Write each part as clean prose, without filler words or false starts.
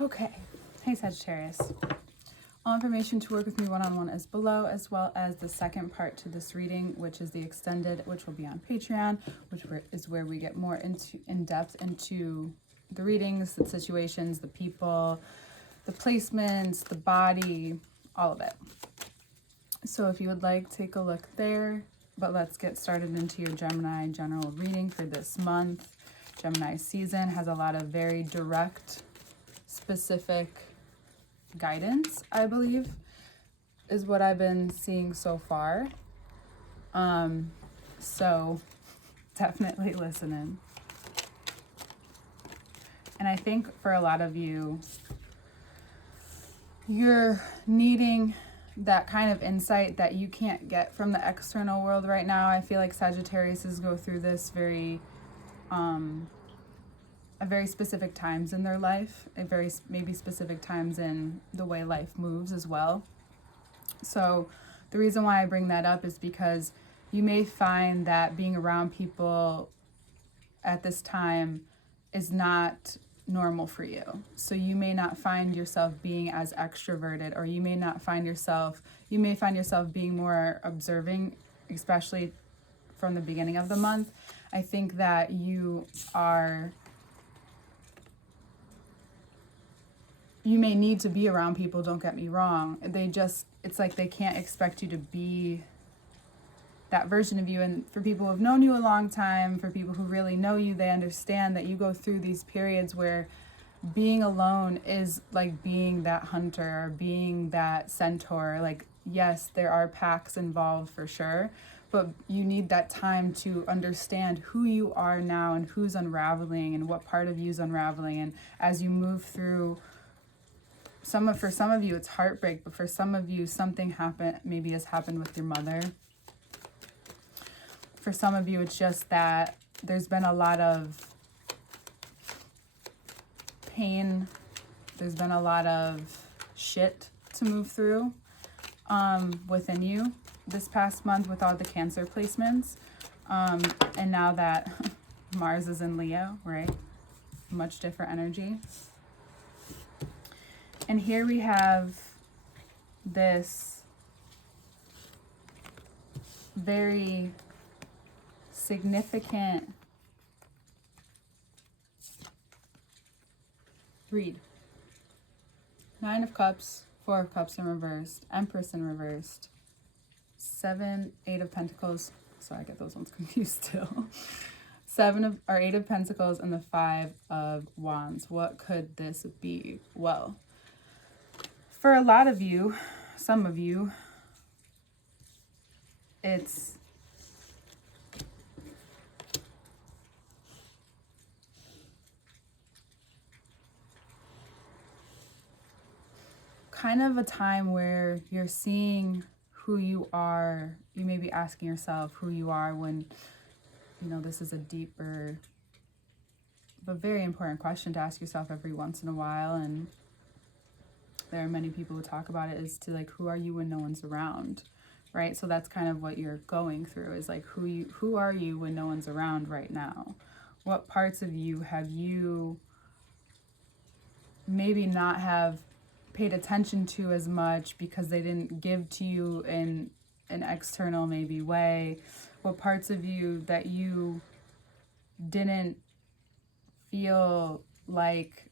Okay. Hey, Sagittarius. All information to work with me one-on-one is below, as well as the second part to this reading, which is the extended, which will be on Patreon, is where we get more in depth into the readings, the situations, the people, the placements, the body, all of it. So if you would like, take a look there. But let's get started into your Gemini general reading for this month. Gemini season has a lot of very direct, specific guidance, I believe, is what I've been seeing so far. So definitely listen in. And I think for a lot of you, you're needing that kind of insight that you can't get from the external world right now. I feel like Sagittariuses go through this at very specific times in their life, at very maybe specific times in the way life moves as well. So the reason why I bring that up is because you may find that being around people at this time is not normal for you. So you may not find yourself being as extroverted, or you may find yourself being more observing, especially from the beginning of the month. I think that you may need to be around people, don't get me wrong. It's like they can't expect you to be that version of you. And for people who have known you a long time, for people who really know you, they understand that you go through these periods where being alone is like being that hunter or being that centaur. Like, yes, there are packs involved for sure, but you need that time to understand who you are now and who's unraveling and what part of you is unraveling. And as you move through, for some of you it's heartbreak, but for some of you something has happened with your mother. For some of you, it's just that there's been a lot of pain. There's been a lot of shit to move through within you this past month with all the Cancer placements. And now that Mars is in Leo, right? Much different energy. And here we have this very significant read. 9 of Cups, 4 of Cups in reversed, Empress in reversed, 8 of Pentacles. Sorry, I get those ones confused still. 8 of Pentacles and the 5 of Wands. What could this be? Well, for a lot of you, some of you, it's kind of a time where you're seeing who you are. You may be asking yourself who you are when, this is a deeper but very important question to ask yourself every once in a while. And there are many people who talk about it, is to like, who are you when no one's around, right? So that's kind of what you're going through, is like, who are you when no one's around right now? What parts of you have you maybe not have paid attention to as much because they didn't give to you in an external maybe way? What parts of you that you didn't feel like,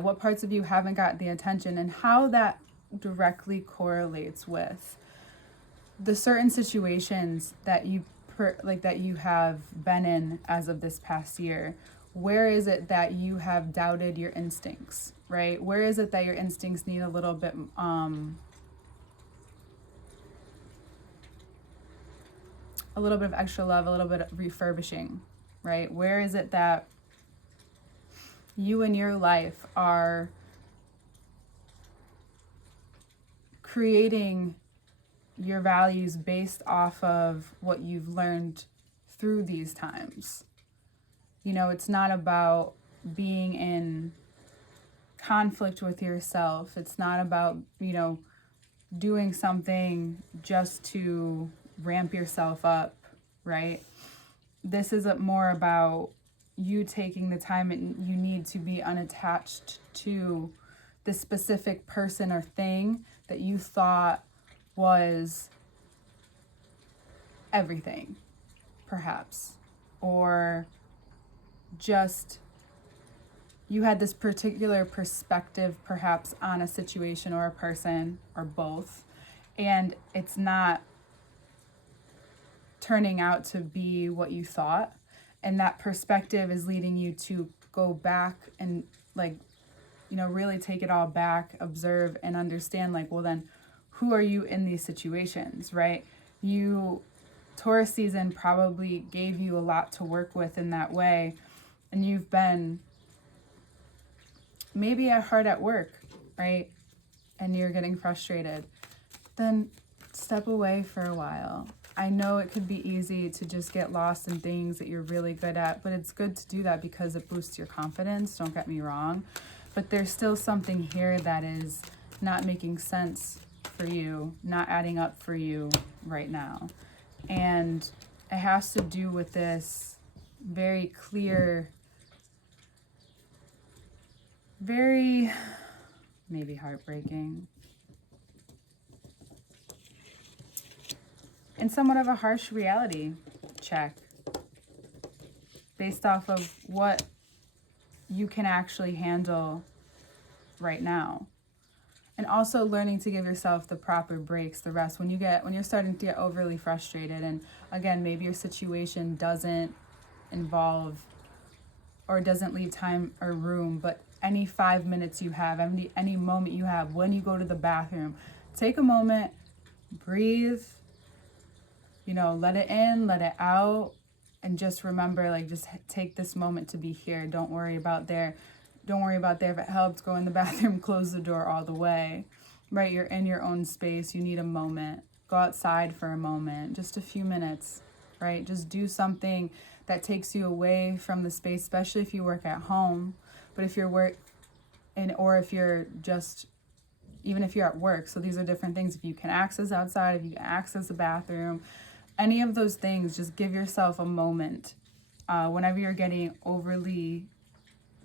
what parts of you haven't got the attention, and how that directly correlates with the certain situations that you have been in as of this past year. Where is it that you have doubted your instincts, right? Where is it that your instincts need a little bit of extra love, a little bit of refurbishing, right? Where is it that you in your life are creating your values based off of what you've learned through these times? It's not about being in conflict with yourself. It's not about, doing something just to ramp yourself up, right? This is more about you taking the time and you need to be unattached to the specific person or thing that you thought was everything, perhaps, or just you had this particular perspective perhaps on a situation or a person or both, and it's not turning out to be what you thought, and that perspective is leading you to go back and really take it all back, observe and understand, well then, who are you in these situations, right? Taurus season probably gave you a lot to work with in that way, and you've been maybe hard at work, right? And you're getting frustrated. Then step away for a while. I know it could be easy to just get lost in things that you're really good at, but it's good to do that because it boosts your confidence, don't get me wrong. But there's still something here that is not making sense for you, not adding up for you right now. And it has to do with this very clear, very maybe heartbreaking, and somewhat of a harsh reality check based off of what you can actually handle right now. And also learning to give yourself the proper breaks, the rest. When you're starting to get overly frustrated, and again, maybe your situation doesn't involve or doesn't leave time or room, but any 5 minutes you have, any moment you have, when you go to the bathroom, take a moment, breathe, let it in, let it out, and just remember, just take this moment to be here. Don't worry about there. If it helps, go in the bathroom, close the door all the way, right? You're in your own space. You need a moment. Go outside for a moment, just a few minutes, right? Just do something that takes you away from the space, especially if you work at home. But if you're even if you're at work, so these are different things. If you can access outside, if you can access the bathroom, any of those things, just give yourself a moment whenever you're getting overly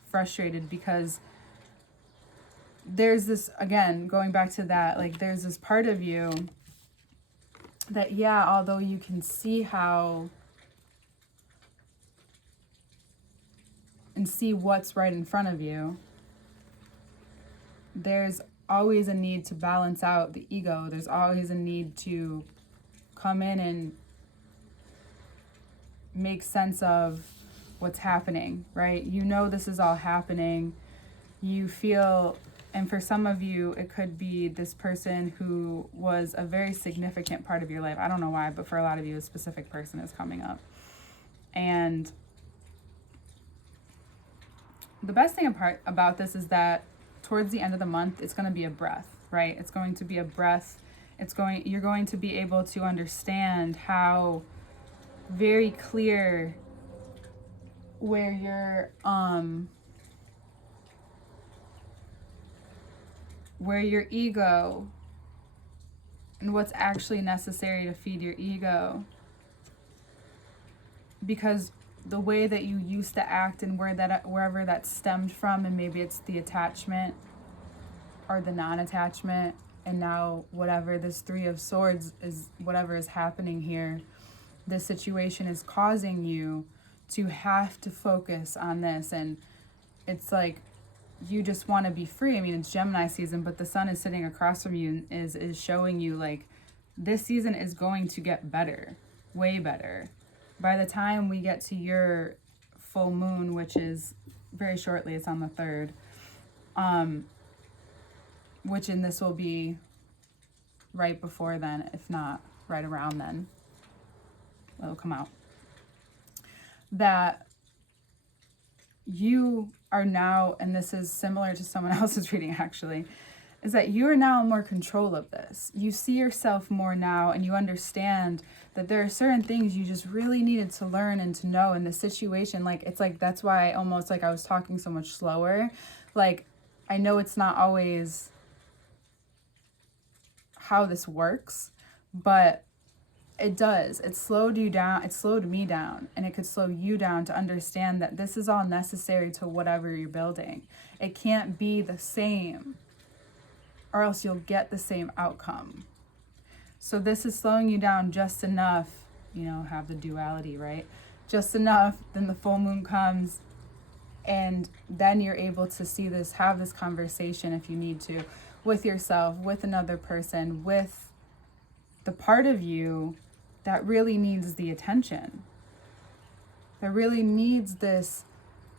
frustrated, because there's this, again, going back to that, there's this part of you that, although you can see how and see what's right in front of you, there's always a need to balance out the ego. There's always a need to come in and make sense of what's happening, right? This is all happening. You feel, and for some of you, it could be this person who was a very significant part of your life. I don't know why, but for a lot of you, a specific person is coming up. And the best thing about this is that towards the end of the month, it's going to be a breath, right? It's going to be a breath. You're going to be able to understand how very clear where your ego and what's actually necessary to feed your ego, because the way that you used to act and wherever that stemmed from, and maybe it's the attachment or the non-attachment, and now whatever this Three of Swords is, whatever is happening here, this situation is causing you to have to focus on this. And it's you just want to be free. I mean, it's Gemini season, but the sun is sitting across from you and is showing you this season is going to get better, way better. By the time we get to your full moon, which is very shortly, it's on the 3rd, and this will be right before then, if not right around then, it'll come out, that you are now, and this is similar to someone else's reading actually, is that you are now in more control of this. You see yourself more now, and you understand that there are certain things you just really needed to learn and to know in the situation. That's why I was talking so much slower. I know it's not always how this works, but It does. It slowed you down. It slowed me down, and it could slow you down to understand that this is all necessary to whatever you're building. It can't be the same, or else you'll get the same outcome. So this is slowing you down just enough, have the duality, right? Just enough, then the full moon comes, and then you're able to see this, have this conversation if you need to, with yourself, with another person, with the part of you that really needs the attention, that really needs this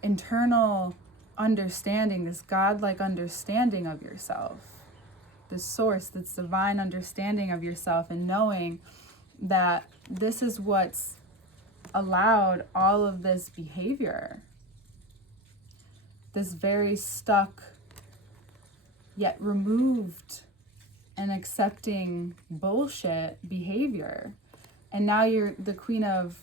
internal understanding, this godlike understanding of yourself, this source, this divine understanding of yourself, and knowing that this is what's allowed all of this behavior, this very stuck yet removed and accepting bullshit behavior. And now you're the Queen of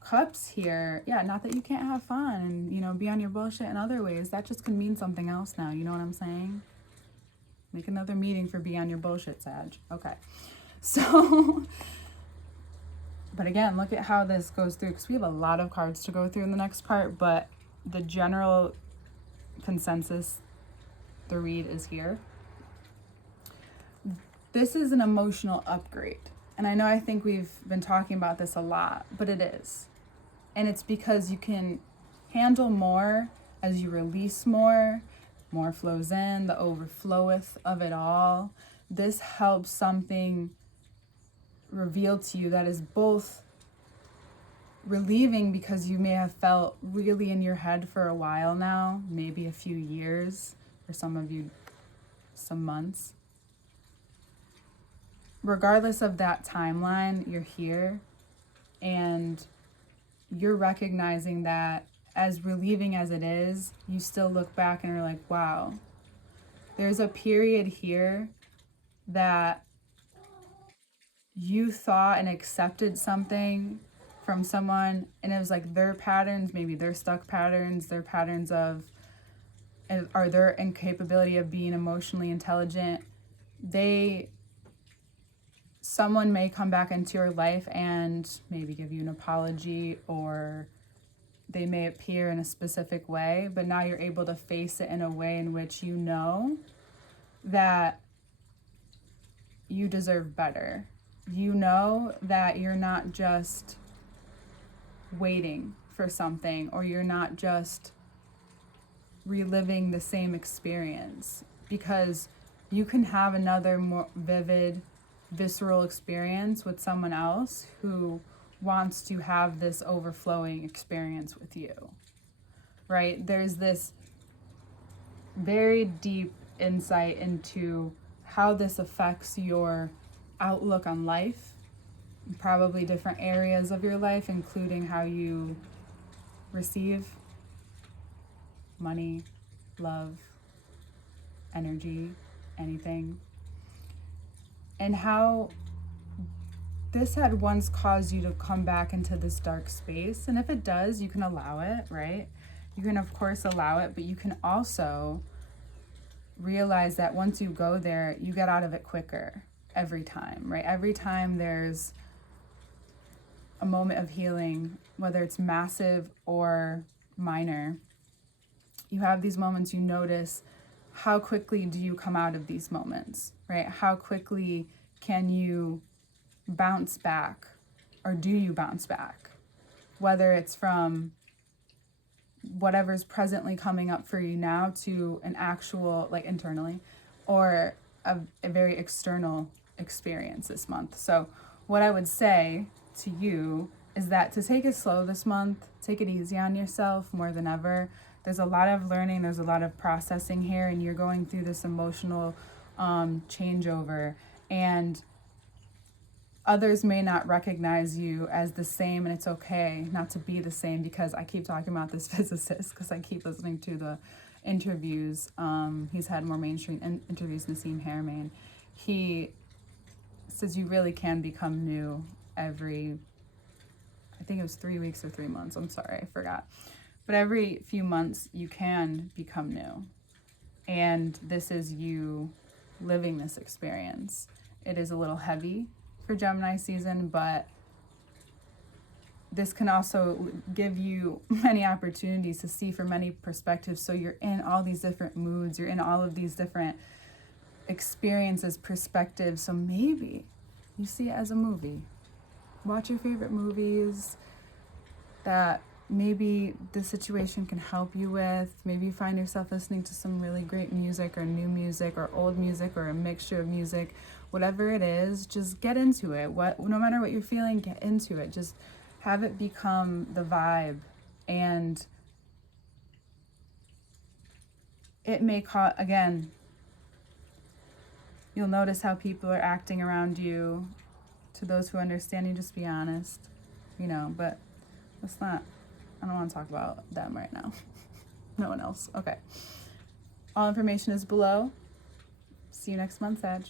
Cups here. Yeah, not that you can't have fun and, be on your bullshit in other ways. That just can mean something else now. You know what I'm saying? Make another meeting for be on your bullshit, Sag. Okay. So, but again, look at how this goes through, because we have a lot of cards to go through in the next part, but the general consensus, the read is here. This is an emotional upgrade. And I think we've been talking about this a lot, but it is. And it's because you can handle more as you release more flows in, the overfloweth of it all. This helps something reveal to you that is both relieving, because you may have felt really in your head for a while now, maybe a few years, for some of you, some months. Regardless of that timeline, you're here and you're recognizing that, as relieving as it is, you still look back and are like, wow, there's a period here that you thought and accepted something from someone, and it was like their patterns, maybe their stuck patterns, their patterns of, or their incapability of being emotionally intelligent. Someone may come back into your life and maybe give you an apology, or they may appear in a specific way, but now you're able to face it in a way in which you know that you deserve better. You know that you're not just waiting for something, or you're not just reliving the same experience, because you can have another more vivid, visceral experience with someone else who wants to have this overflowing experience with you, right? There's this very deep insight into how this affects your outlook on life, probably different areas of your life, including how you receive money, love, energy, anything, and how this had once caused you to come back into this dark space. And if it does, you can allow it, right? You can, of course, allow it, but you can also realize that once you go there, you get out of it quicker every time, right? Every time there's a moment of healing, whether it's massive or minor, you have these moments, you notice how quickly do you come out of these moments, right? How quickly can you bounce back, or do you bounce back? Whether it's from whatever's presently coming up for you now to an actual, like internally, or a very external experience this month. So what I would say to you is that to take it slow this month, take it easy on yourself more than ever. There's a lot of learning, there's a lot of processing here, and you're going through this emotional changeover, and others may not recognize you as the same, and it's okay not to be the same, because I keep talking about this physicist because I keep listening to the interviews. He's had more mainstream interviews, Nassim Haramein. He says you really can become new every, I think it was 3 weeks or 3 months. I'm sorry, I forgot. But every few months you can become new. And this is you living this experience. It is a little heavy for Gemini season, but this can also give you many opportunities to see from many perspectives. So you're in all these different moods, you're in all of these different experiences, perspectives. So maybe you see it as a movie. Watch your favorite movies that maybe this situation can help you with. Maybe you find yourself listening to some really great music, or new music, or old music, or a mixture of music. Whatever it is, just get into it. No matter what you're feeling, get into it. Just have it become the vibe. And it may again, you'll notice how people are acting around you. To those who understand you, just be honest, but let's not, I don't want to talk about them right now. No one else. Okay. All information is below. See you next month, Sag.